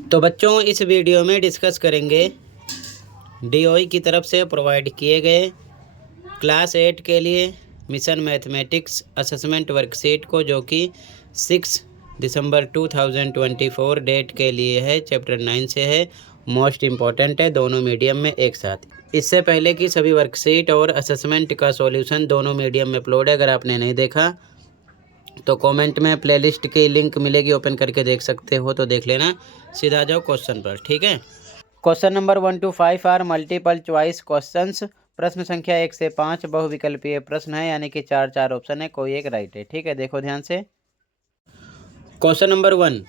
तो बच्चों इस वीडियो में डिस्कस करेंगे डीओई की तरफ से प्रोवाइड किए गए क्लास 8 के लिए मिशन मैथमेटिक्स असेसमेंट वर्कशीट को, जो कि 6 दिसंबर 2024 डेट के लिए है, चैप्टर 9 से है। मोस्ट इम्पॉर्टेंट है, दोनों मीडियम में एक साथ। इससे पहले कि सभी वर्कशीट और असेसमेंट का सॉल्यूशन दोनों मीडियम में अपलोड है। अगर आपने नहीं देखा तो कमेंट में प्लेलिस्ट की लिंक मिलेगी, ओपन करके देख सकते हो, तो देख लेना। सीधा जाओ क्वेश्चन पर, ठीक है। Question number 1 to 5 are multiple choice questions. प्रश्न संख्या 1 से 5 बहुविकल्पीय प्रश्न है, यानी कि 4 ऑप्शन है, कोई एक राइट है, ठीक है। देखो ध्यान से। Question number 1,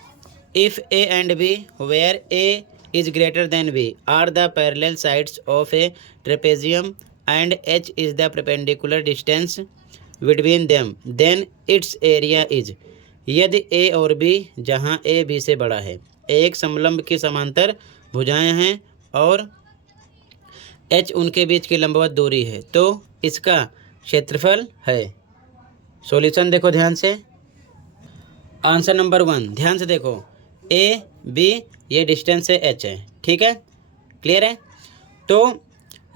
if A and B where A is greater than B are the parallel sides of a trapezium and h is the perpendicular distance between them then its area is. यदि A और B, जहां A B से बड़ा है, एक समलंब की समांतर भुजाएं हैं और एच उनके बीच की लंबवत दूरी है, तो इसका क्षेत्रफल है। सॉल्यूशन देखो ध्यान से। आंसर नंबर 1, ध्यान से देखो, ए बी ये डिस्टेंस है, एच है, ठीक है, क्लियर है। तो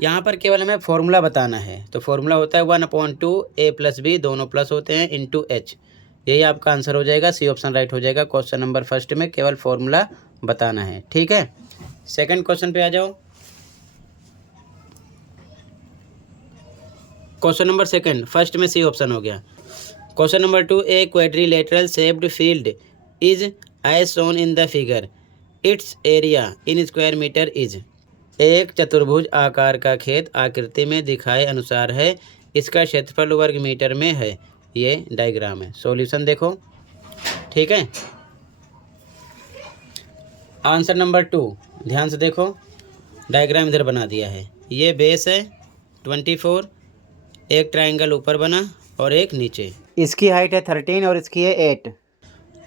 यहाँ पर केवल हमें फॉर्मूला बताना है, तो फॉर्मूला होता है 1/2 ए प्लस बी, दोनों प्लस होते हैं, इंटू एच। यही आपका आंसर हो जाएगा, सी ऑप्शन राइट हो जाएगा। क्वेश्चन नंबर फर्स्ट में केवल फॉर्मूला बताना है, ठीक है। सेकंड क्वेश्चन पे आ जाओ। क्वेश्चन नंबर सेकंड, फर्स्ट में सी ऑप्शन हो गया। Question number 2, a quadrilateral shaped field is as shown in the figure, its area in square metre is. एक चतुर्भुज आकार का खेत आकृति में दिखाए अनुसार है, इसका क्षेत्रफल वर्ग मीटर में है। ये डायग्राम है। सॉल्यूशन देखो, ठीक है। आंसर नंबर 2, ध्यान से देखो, डायग्राम इधर बना दिया है। ये बेस है 24, एक ट्रायंगल ऊपर बना और एक नीचे। इसकी हाइट है 13 और इसकी है 8।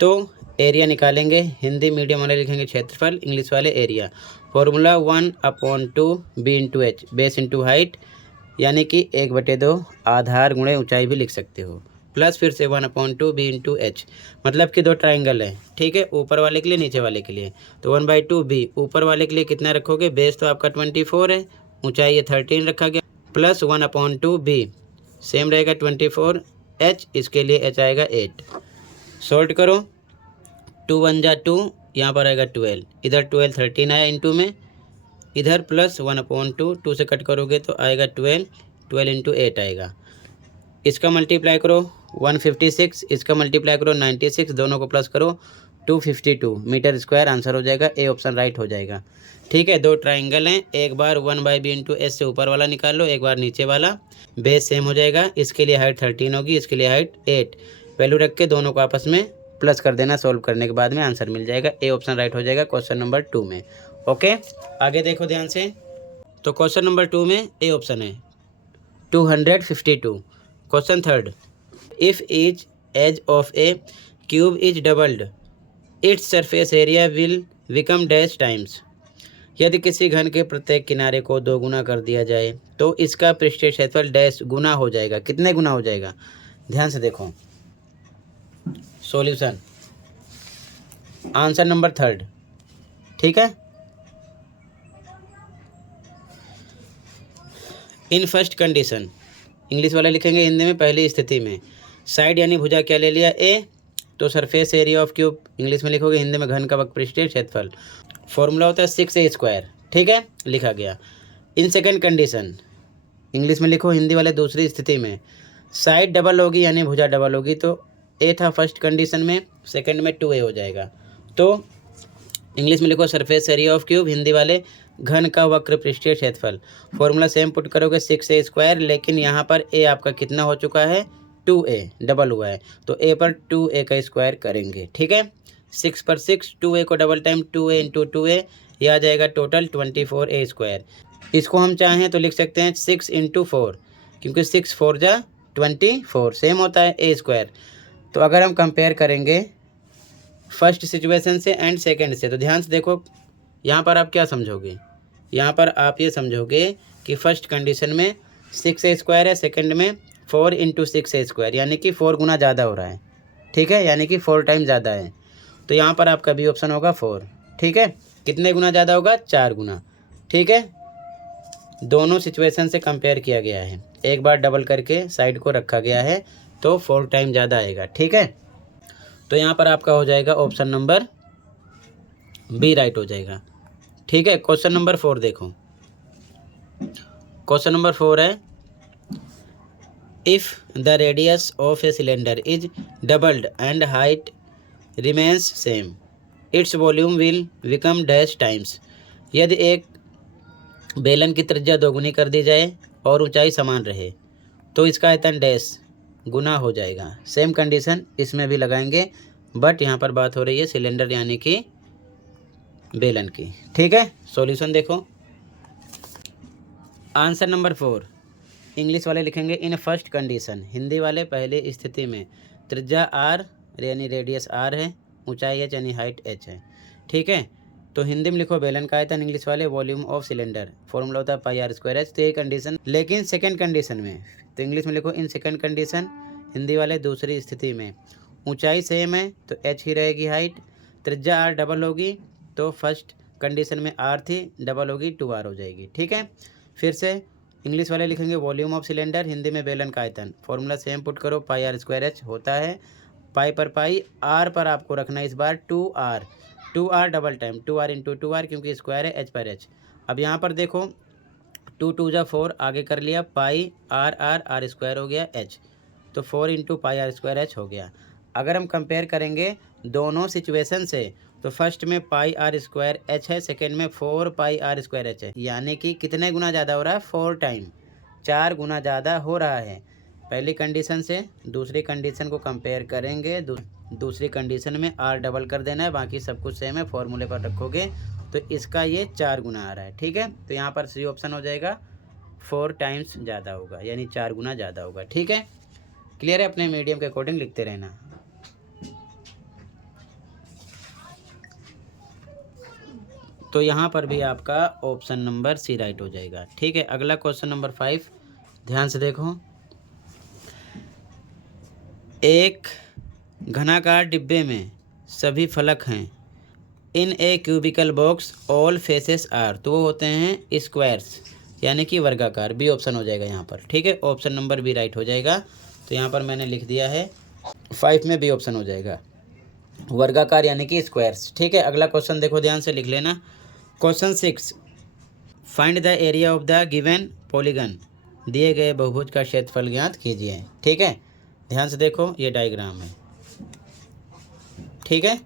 तो एरिया निकालेंगे, हिंदी मीडियम वाले लिखेंगे क्षेत्रफल, इंग्लिश वाले area. Formula 1/2 b into h, base into height, यानी कि 1/2 आधार गुणे ऊंचाई भी लिख सकते हो, प्लस फिर से 1/2 बी इंटू एच, मतलब कि दो ट्राइंगल है, ठीक है, ऊपर वाले के लिए नीचे वाले के लिए। तो 1/2 बी, ऊपर वाले के लिए कितना रखोगे, बेस तो आपका 24 है, ऊंचाई ये 13 रखा गया, प्लस 1/2 बी सेम रहेगा 24, एच इसके लिए एच आएगा 8। सॉल्ट करो, 2 1 जा 2, यहाँ पर आएगा 12, इधर 12 13 आया इंटू में, इधर प्लस 1/2, 2 से कट करोगे तो आएगा 12, 12 इंटू 8 आएगा। इसका मल्टीप्लाई करो 156, इसका मल्टीप्लाई करो 96, दोनों को प्लस करो 252 मीटर स्क्वायर, आंसर हो जाएगा, ए ऑप्शन राइट हो जाएगा, ठीक है। दो ट्राइंगल हैं, एक बार 1/b इंटू एस से ऊपर वाला निकाल लो, एक बार नीचे वाला, बेस सेम हो जाएगा। इसके लिए हाइट 13 होगी, इसके लिए हाइट 8, वैल्यू रख के दोनों को आपस में प्लस कर देना, सॉल्व करने के बाद में आंसर मिल जाएगा, ए ऑप्शन राइट हो जाएगा क्वेश्चन नंबर 2 में। ओके, आगे देखो ध्यान से। तो क्वेश्चन नंबर 2 में ए ऑप्शन है 252। Question third, if each edge of a cube is doubled its surface area will become dash times. यदि किसी घन के प्रत्येक किनारे को 2 गुना कर दिया जाए तो इसका पृष्ठीय क्षेत्रफल डैश गुना हो जाएगा। कितने गुना हो जाएगा, ध्यान से देखो। सॉल्यूशन आंसर नंबर थर्ड, ठीक है। इन फर्स्ट कंडीशन, इंग्लिश वाला लिखेंगे हिंदी में, पहली स्थिति में साइड यानी भुजा क्या ले लिया, ए, तो surface area of cube English में लिखोगे, हिंदी में घन का पृष्ठीय क्षेत्रफल। फॉर्मूला होता है 6a², ठीक है, लिखा गया। इन सेकंड कंडीशन, इंग्लिश में लिखो, हिंदी वाले दूसरी स्थिति में साइड डबल होगी यानी भुजा डबल होगी, तो ए था फर्स्ट कंडीशन में, सेकंड में 2a हो जाएगा। तो इंग्लिश में लिखो surface area of cube, Hindi वाले घन का वक्र पृष्ठीय क्षेत्रफल। फॉर्मूला सेम पुट करोगे 6a², लेकिन यहाँ पर ए आपका कितना हो चुका है, 2a, डबल हुआ है, तो ए पर 2a का स्क्वायर करेंगे, ठीक है। 6 पर 6, 2a को double time 2a into 2a, यह आ जाएगा टोटल 24a²। इसको हम चाहें तो लिख सकते हैं 6 इंटू 4, क्योंकि 6 4 जा 24, सेम होता है a²। तो अगर हम कंपेयर करेंगे फर्स्ट सिचुएशन से एंड सेकंड से, तो ध्यान से देखो, यहाँ पर आप क्या समझोगे, यहाँ पर आप ये समझोगे कि फर्स्ट कंडीशन में 6a² है, सेकंड में 4 इंटू 6a², यानी कि 4 गुना ज़्यादा हो रहा है, ठीक है, यानी कि 4 टाइम ज़्यादा है। तो यहाँ पर आपका बी ऑप्शन होगा 4, ठीक है, कितने गुना ज़्यादा होगा, 4 गुना। ठीक है, दोनों सिचुएशन से कंपेयर किया गया है, एक बार डबल करके साइड को रखा गया है तो 4 टाइम ज़्यादा आएगा। ठीक है, तो यहाँ पर आपका हो जाएगा ऑप्शन नंबर बी राइट हो जाएगा। ठीक है, क्वेश्चन नंबर 4 देखो। क्वेश्चन नंबर 4 है, if the radius of a cylinder is doubled and height remains same its volume will become dash times. यदि एक बेलन की त्रिज्या दोगुनी कर दी जाए और ऊंचाई समान रहे तो इसका आयतन डैश गुना हो जाएगा। सेम कंडीशन इसमें भी लगाएंगे, बट यहाँ पर बात हो रही है सिलेंडर यानी कि बेलन की। ठीक है, सॉल्यूशन देखो। आंसर नंबर 4 इंग्लिश वाले लिखेंगे इन फर्स्ट कंडीशन, हिंदी वाले पहली स्थिति में त्रिज्या आर यानी रेडियस आर है, ऊंचाई एच यानी हाइट एच है। ठीक है, तो हिंदी में लिखो बेलन का आयतन, इंग्लिश वाले वॉल्यूम ऑफ सिलेंडर, फॉर्मूला होता है पाई आर स्क्वायर एच। तो ये कंडीशन, लेकिन सेकंड कंडीशन में तो इंग्लिश में लिखो इन सेकंड कंडीशन, हिंदी वाले दूसरी स्थिति में ऊंचाई सेम है तो एच ही रहेगी हाइट, त्रिज्या आर डबल होगी तो फर्स्ट कंडीशन में आर थी डबल होगी 2r हो जाएगी। ठीक है, फिर से इंग्लिश वाले लिखेंगे वॉल्यूम ऑफ सिलेंडर, हिंदी में बेलन का आयतन, फॉर्मूला सेम पुट करो पाई आर स्क्वायर एच होता है, पाई पर पाई आर पर आपको रखना है इस बार 2r double time 2r into 2r क्योंकि स्क्वायर है एच पर एच। अब यहाँ पर देखो 2 2 जा 4 आगे कर लिया, pi r r r square हो गया एच, तो 4 into pi r square h हो गया। अगर हम कंपेयर करेंगे दोनों सिचुएशन से तो फर्स्ट में पाई आर स्क्वायर एच है, सेकेंड में 4 पाई आर स्क्वायर एच है, यानी कि कितने गुना ज़्यादा हो रहा है, 4 टाइम, 4 गुना ज़्यादा हो रहा है। पहली कंडीशन से दूसरी कंडीशन को कंपेयर करेंगे, दूसरी कंडीशन में आर डबल कर देना है, बाकी सब कुछ सेम है, फॉर्मूले पर रखोगे तो इसका ये 4 गुना आ रहा है। ठीक है, तो यहाँ पर सी ऑप्शन हो जाएगा, 4 टाइम्स ज़्यादा होगा यानी 4 गुना ज़्यादा होगा। ठीक है, क्लियर है, अपने मीडियम के अकॉर्डिंग लिखते रहना। तो यहाँ पर भी आपका ऑप्शन नंबर सी राइट हो जाएगा। ठीक है, अगला क्वेश्चन नंबर 5 ध्यान से देखो। एक घनाकार डिब्बे में सभी फलक हैं, in a cubical box all faces are, तो वो होते हैं स्क्वायर्स यानी कि वर्गाकार, बी ऑप्शन हो जाएगा यहाँ पर। ठीक है, ऑप्शन नंबर बी राइट हो जाएगा। तो यहाँ पर मैंने लिख दिया है 5 में बी ऑप्शन हो जाएगा, वर्गाकार यानी कि स्क्वायर्स। ठीक है, अगला क्वेश्चन देखो, ध्यान से लिख लेना। Question 6, find the area of the given polygon, दिए गए बहुभुज का क्षेत्रफल ज्ञात कीजिए। ठीक है, ध्यान से देखो, ये डायग्राम है। ठीक है,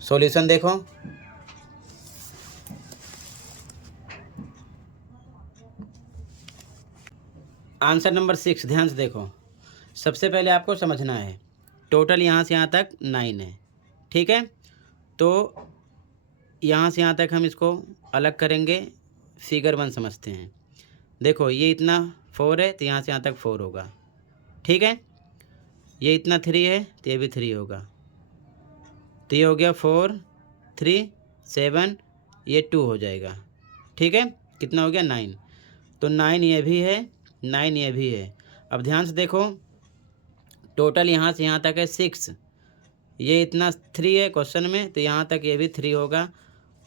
सॉल्यूशन देखो। आंसर नंबर 6 ध्यान से देखो। सबसे पहले आपको समझना है टोटल यहाँ से यहाँ तक 9 है। ठीक है, तो यहाँ से यहाँ तक हम इसको अलग करेंगे, फिगर 1 समझते हैं। देखो ये इतना 4 है तो यहाँ से यहाँ तक 4 होगा। ठीक है, ये इतना 3 है तो ये भी 3 होगा, तो ये हो गया 4 3 7, ये 2 हो जाएगा। ठीक है, कितना हो गया 9, तो 9 ये भी है 9 ये भी है। अब ध्यान से देखो टोटल यहाँ से यहाँ तक है 6, ये इतना 3 है क्वेश्चन में तो यहाँ तक ये भी 3 होगा,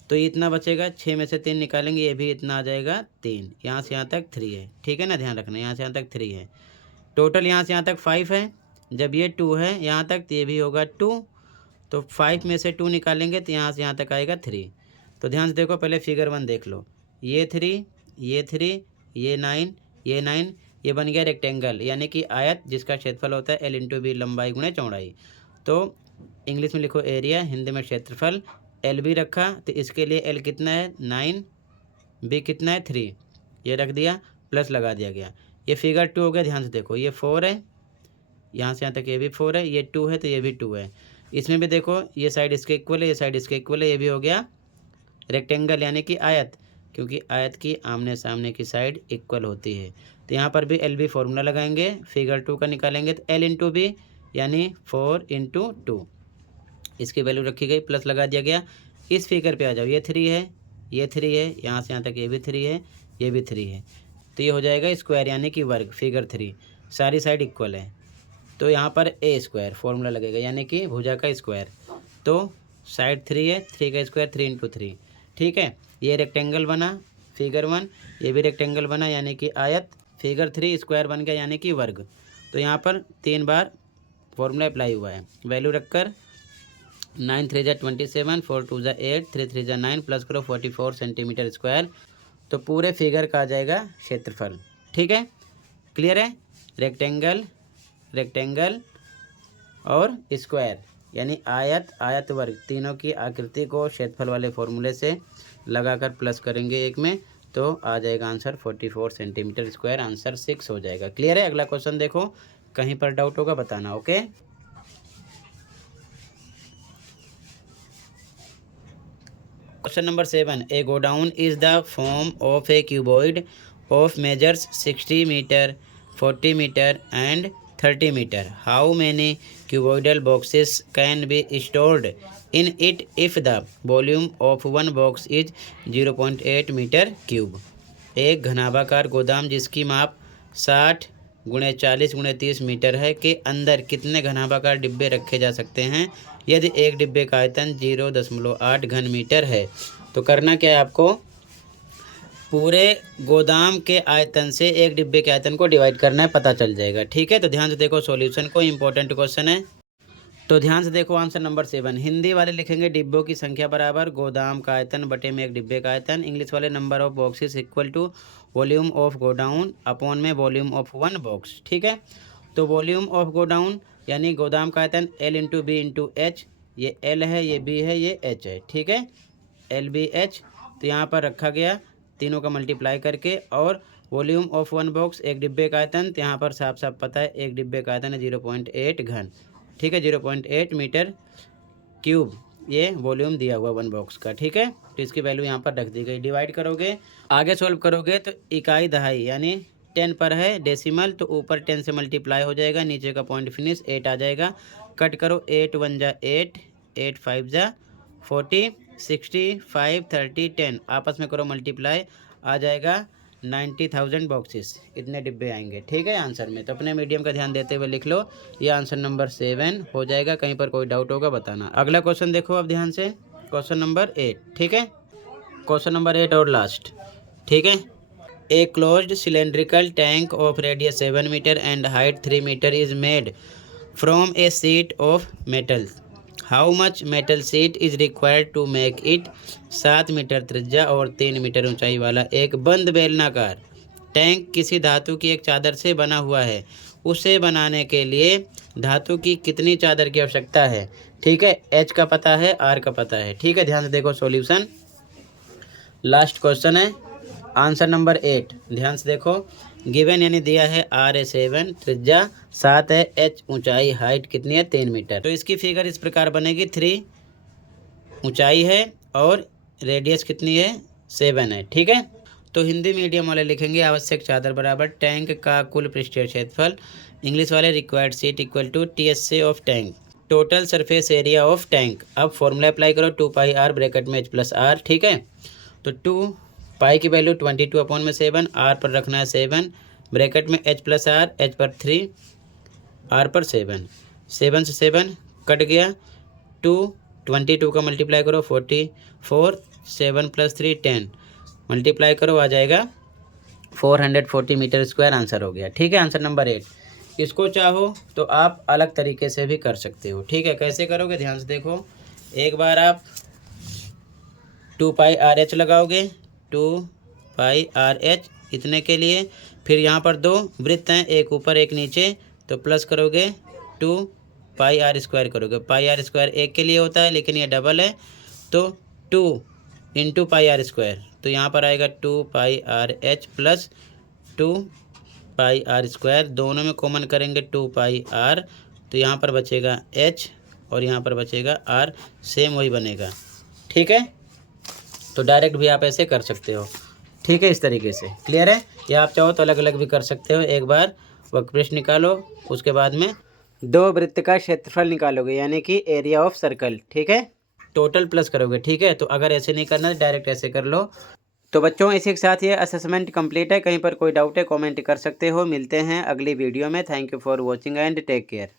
तो ये इतना बचेगा, 6 में से 3 निकालेंगे ये भी इतना आ जाएगा 3, यहाँ से यहाँ तक 3 है। ठीक है ना, ध्यान रखना यहाँ से यहाँ तक 3 है, टोटल यहाँ से यहाँ तक 5 है, जब ये 2 है यहाँ तक तो ये भी होगा 2, तो 5 में से 2 निकालेंगे तो यहाँ से यहाँ तक आएगा 3। तो ध्यान से देखो, पहले फिगर 1 देख लो, ये 3 ये 3 ये 9 ये 9, ये बन गया रेक्टेंगल यानी कि आयत जिसका क्षेत्रफल होता है L इंटू बी, लंबाई गुणे चौड़ाई। तो इंग्लिश में लिखो एरिया, हिंदी में क्षेत्रफल, एल बी रखा तो इसके लिए एल कितना है 9, बी कितना है 3, ये रख दिया, प्लस लगा दिया गया। ये फिगर 2 हो गया। ध्यान से देखो ये 4 है, यहाँ से यहाँ तक ये भी 4 है, ये 2 है तो ये भी 2 है। इसमें भी देखो ये साइड इसके इक्वल है, ये साइड इसके इक्वल है, ये भी हो गया रेक्टेंगल यानी कि आयत, क्योंकि आयत की आमने सामने की साइड इक्वल होती है। तो यहाँ पर भी एल बी फॉर्मूला लगाएंगे, फिगर 2 का निकालेंगे तो एल इंटू बी यानी 4 इंटू 2, इसकी वैल्यू रखी गई, प्लस लगा दिया गया। इस फिगर पे आ जाओ, ये 3 है ये 3 है, यहाँ से यहाँ तक ये भी 3 है ये भी 3 है, तो ये हो जाएगा स्क्वायर यानी कि वर्ग, फिगर 3 सारी साइड इक्वल है। तो यहाँ पर ए स्क्वायर फॉर्मूला लगेगा यानी कि भुजा का स्क्वायर। तो साइड 3 है, 3 का स्क्वायर 3 इंटू 3, ठीक है। ये रेक्टेंगल बना फिगर 1, ये भी रेक्टेंगल बना यानी कि आयत, फिगर 3 स्क्वायर बन गया यानी कि वर्ग। तो यहाँ पर 3 बार फॉर्मूला अप्लाई हुआ है। वैल्यू रखकर 9 3 × 27, 4 2 × 8, 3 3 × 9 प्लस करो 44 सेंटीमीटर स्क्वायर। तो पूरे फिगर का आ जाएगा क्षेत्रफल, ठीक है। क्लियर है। रेक्टेंगल रेक्टेंगल और स्क्वायर यानी आयत आयत वर्ग, तीनों की आकृति को क्षेत्रफल वाले फॉर्मूले से लगाकर प्लस करेंगे एक में, तो आ जाएगा आंसर 44 सेंटीमीटर स्क्वायर। आंसर 6 हो जाएगा। क्लियर है। अगला क्वेश्चन देखो, कहीं पर डाउट होगा बताना। Okay, question number 7, a godown is the form of a cuboid of measures 60 metre, 40 metre and 30 metre. How many cuboidal boxes can be stored in it if the volume of one box is 0.8 metre cube. एक घनाभाकार गोदाम जिसकी माप 60 × 40 × 30 metre है के अंदर कितने घनाभाकार डिब्बे रखे जा सकते हैं यदि एक डिब्बे का आयतन 0.8 घन मीटर है. तो करना क्या है आपको, पूरे गोदाम के आयतन से एक डिब्बे के आयतन को डिवाइड करना है, पता चल जाएगा, ठीक है। तो ध्यान से देखो सॉल्यूशन को, इंपॉर्टेंट क्वेश्चन है। तो ध्यान से देखो आंसर नंबर 7, हिंदी वाले लिखेंगे डिब्बों की संख्या बराबर गोदाम का आयतन बटे में एक डिब्बे का आयतन। इंग्लिश वाले number of boxes equal to volume of godown upon में वॉल्यूम ऑफ वन बॉक्स, ठीक है। तो वॉल्यूम ऑफ गोडाउन यानी गोदाम का आयतन L × B × H, ये L है, ये B है, ये H है, ठीक है, LBH। तो यहाँ पर रखा गया तीनों का मल्टीप्लाई करके, और वॉल्यूम ऑफ वन बॉक्स एक डिब्बे का आयतन, तो यहाँ पर साफ साफ पता है एक डिब्बे का आयतन है 0.8 घन, ठीक है, 0.8 मीटर क्यूब ये वॉल्यूम दिया हुआ वन बॉक्स का, ठीक है। तो इसकी वैल्यू यहाँ पर रख दी गई। डिवाइड करोगे, आगे सॉल्व करोगे तो इकाई दहाई यानी 10 पर है डेसिमल, तो ऊपर 10 से मल्टीप्लाई हो जाएगा, नीचे का पॉइंट फिनिश 8 आ जाएगा। कट करो, 8 1 जा 8, 8 5 जा 40, 60 5 30 10, आपस में करो मल्टीप्लाई, आ जाएगा 90,000 बॉक्सेस, इतने डिब्बे आएंगे, ठीक है आंसर में। तो अपने मीडियम का ध्यान देते हुए लिख लो, ये आंसर नंबर 7 हो जाएगा। कहीं पर कोई डाउट होगा बताना। अगला क्वेश्चन देखो अब ध्यान से, क्वेश्चन नंबर 8, ठीक है, क्वेश्चन नंबर 8 और लास्ट, ठीक है। A closed cylindrical tank of radius 7 metre and height 3 metre is made from a sheet of metal. How much metal sheet is required to make it. 7 metre त्रिज्या और 3 metre ऊंचाई वाला एक बंद बेलनाकार टैंक किसी धातु की एक चादर से बना हुआ है. उसे बनाने के लिए धातु की कितनी चादर की आवश्यकता है, ठीक है। H का पता है, R का पता है, ठीक है। ध्यान से देखो सॉल्यूशन, लास्ट क्वेश्चन है, आंसर नंबर 8, ध्यान से देखो। गिवन यानी दिया है R है 7, त्रिज्या 7 है, H ऊंचाई, हाइट कितनी है 3 मीटर। तो इसकी फिगर इस प्रकार बनेगी, 3 ऊंचाई है और रेडियस कितनी है 7 है, ठीक है। तो हिंदी मीडियम वाले लिखेंगे आवश्यक चादर बराबर टैंक का कुल पृष्ठीय क्षेत्रफल, इंग्लिश वाले required sheet equal to TSA of tank, total surface area of tank. अब फॉर्मूला अप्लाई करो, 2πr ब्रैकेट में H + R, ठीक है। तो 2 पाई की वैल्यू 22/7, R पर रखना है 7, ब्रैकेट में H + R, H पर 3, R पर 7, 7 से 7 कट गया, 2 22 का मल्टीप्लाई करो 44, 7 + 3 10, मल्टीप्लाई करो आ जाएगा 440 मीटर स्क्वायर, आंसर हो गया, ठीक है। Answer number 8। इसको चाहो तो आप अलग तरीके से भी कर सकते हो, ठीक है। कैसे करोगे ध्यान से देखो, एक बार आप 2πRH लगाओगे, 2πRH इतने के लिए, फिर यहाँ पर 2 वृत्त हैं, एक ऊपर एक नीचे, तो प्लस करोगे 2πr² करोगे। πr² एक के लिए होता है लेकिन ये डबल है, तो 2 × πr², तो यहाँ पर आएगा 2πRH प्लस 2πr², दोनों में कॉमन करेंगे 2πr, तो यहाँ पर बचेगा H और यहाँ पर बचेगा R, सेम वही बनेगा, ठीक है। तो डायरेक्ट भी आप ऐसे कर सकते हो, ठीक है, इस तरीके से। क्लियर है। या आप चाहो तो अलग अलग भी कर सकते हो। एक बार वक्रपृष्ठ निकालो, उसके बाद में 2 वृत्त का क्षेत्रफल निकालोगे यानी कि एरिया ऑफ सर्कल, ठीक है, टोटल प्लस करोगे, ठीक है। तो अगर ऐसे नहीं करना तो डायरेक्ट ऐसे कर लो। तो बच्चों इसी के साथ ये असेसमेंट कंप्लीट है। कहीं पर कोई डाउट है कमेंट कर सकते हो। मिलते हैं अगली वीडियो में। Thank you for watching and take care.